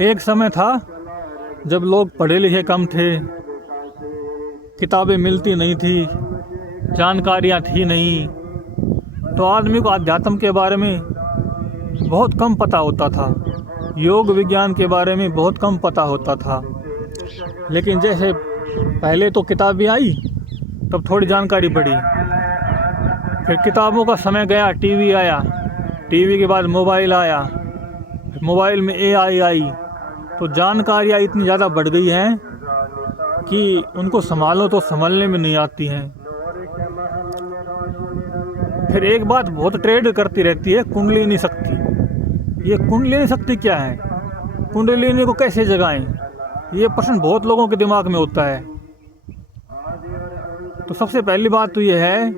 एक समय था जब लोग पढ़े लिखे कम थे, किताबें मिलती नहीं थी, जानकारियाँ थी नहीं, तो आदमी को अध्यात्म के बारे में बहुत कम पता होता था, योग विज्ञान के बारे में बहुत कम पता होता था। लेकिन जैसे पहले तो किताबें आई तब थोड़ी जानकारी बढ़ी, फिर किताबों का समय गया, टीवी आया, टीवी के बाद मोबाइल आया, मोबाइल में AI आई, तो जानकारियाँ इतनी ज़्यादा बढ़ गई हैं कि उनको संभालो तो संभलने में नहीं आती हैं। फिर एक बात बहुत ट्रेड करती रहती है, कुंडलिनी शक्ति। ये कुंडलिनी शक्ति क्या है, कुंडलिनी को कैसे जगाएं, ये प्रश्न बहुत लोगों के दिमाग में होता है। तो सबसे पहली बात तो ये है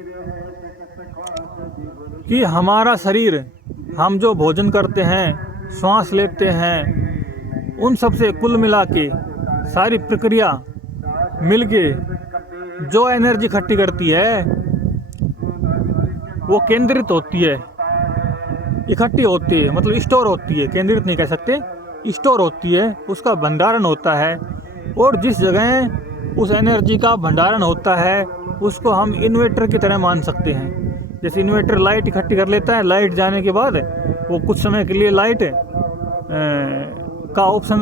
कि हमारा शरीर, हम जो भोजन करते हैं, श्वास लेते हैं, उन सब से कुल मिला के सारी प्रक्रिया मिलके जो एनर्जी इकट्ठी करती है वो केंद्रित होती है, इकट्ठी होती है, मतलब स्टोर होती है, केंद्रित नहीं कह सकते, स्टोर होती है, उसका भंडारण होता है। और जिस जगह उस एनर्जी का भंडारण होता है उसको हम इन्वर्टर की तरह मान सकते हैं। जैसे इन्वर्टर लाइट इकट्ठी कर लेता है, लाइट जाने के बाद वो कुछ समय के लिए लाइट का ऑप्शन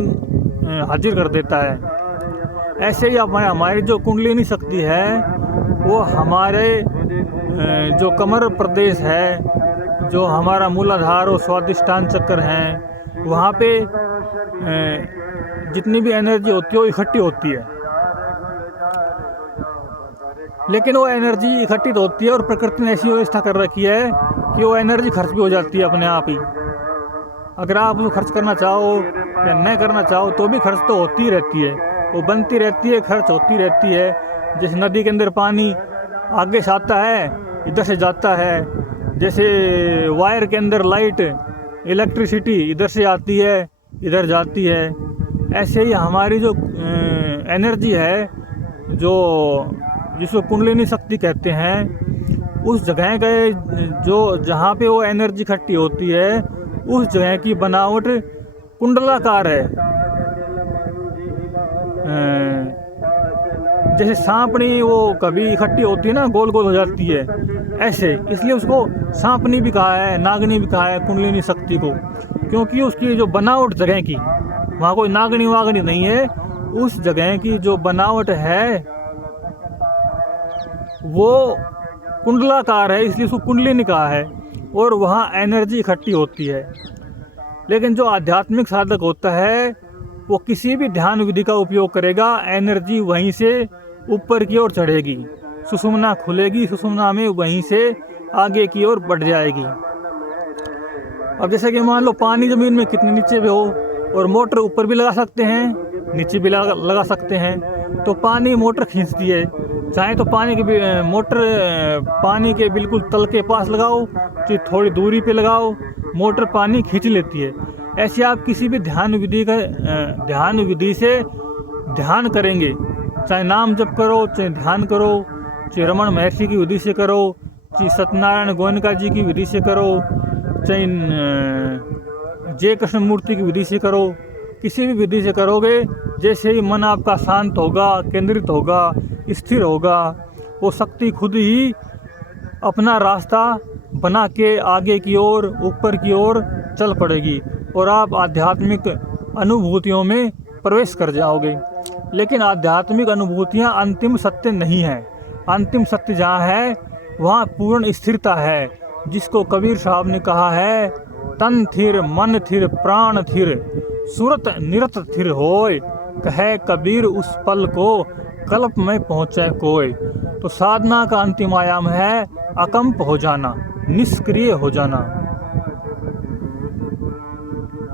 हाजिर कर देता है। ऐसे ही हमारी जो कुंडलिनी शक्ति है वो हमारे जो कमर प्रदेश है, जो हमारा मूलाधार और स्वादिष्टान चक्र हैं, वहाँ पे जितनी भी एनर्जी होती है वो इकट्ठी होती है। लेकिन वो एनर्जी इकट्ठित होती है और प्रकृति ने ऐसी व्यवस्था कर रखी है कि वो एनर्जी खर्च भी हो जाती है अपने आप ही। अगर आप उसको खर्च करना चाहो या न करना चाहो तो भी खर्च तो होती ही रहती है, वो बनती रहती है, खर्च होती रहती है। जैसे नदी के अंदर पानी आगे से आता है, इधर से जाता है, जैसे वायर के अंदर लाइट, इलेक्ट्रिसिटी इधर से आती है, इधर जाती है, ऐसे ही हमारी जो एनर्जी है, जो जिसको कुंडलिनी शक्ति कहते हैं, उस जगह के जो जहाँ पे वो एनर्जी इकट्ठी होती है उस जगह की बनावट कुंडलाकार है। जैसे सांपनी वो कभी इकट्ठी होती है ना, गोल गोल हो जाती है, ऐसे इसलिए उसको सांपनी भी कहा है, नागनी भी कहा है कुंडलिनी शक्ति को, क्योंकि उसकी जो बनावट जगह की, वहाँ कोई नागनी वागनी नहीं है, उस जगह की जो बनावट है वो कुंडलाकार है, इसलिए उसको कुंडलिनी कहा है, और वहाँ एनर्जी इकट्ठी होती है। लेकिन जो आध्यात्मिक साधक होता है वो किसी भी ध्यान विधि का उपयोग करेगा, एनर्जी वहीं से ऊपर की ओर चढ़ेगी, सुषुम्ना खुलेगी, सुषुम्ना में वहीं से आगे की ओर बढ़ जाएगी। अब जैसे कि मान लो पानी ज़मीन में कितने नीचे पे हो, और मोटर ऊपर भी लगा सकते हैं, नीचे भी लगा सकते हैं, तो पानी मोटर खींचती है। चाहे तो पानी की मोटर पानी के बिल्कुल तल के पास लगाओ, चाहे थोड़ी दूरी पे लगाओ, मोटर पानी खींच लेती है। ऐसे आप किसी भी ध्यान विधि से ध्यान करेंगे, चाहे नाम जप करो, चाहे ध्यान करो, चाहे रमन महर्षि की विधि से करो, चाहे सत्यनारायण गोयनका जी की विधि से करो, चाहे जय कृष्ण मूर्ति की विधि से करो, किसी भी विधि से करोगे, जैसे ही मन आपका शांत होगा, केंद्रित होगा, स्थिर होगा, वो शक्ति खुद ही अपना रास्ता बना के आगे की ओर, ऊपर की ओर चल पड़ेगी और आप आध्यात्मिक अनुभूतियों में प्रवेश कर जाओगे। लेकिन आध्यात्मिक अनुभूतियाँ अंतिम सत्य नहीं है। अंतिम सत्य जहाँ है वहाँ पूर्ण स्थिरता है, जिसको कबीर साहब ने कहा है, तन थिर मन थिर प्राण थिर सूरत निरत थिर होय, कहे कबीर उस पल को कल्प में पहुँचे कोई। तो साधना का अंतिम आयाम है अकंप हो जाना, निष्क्रिय हो जाना।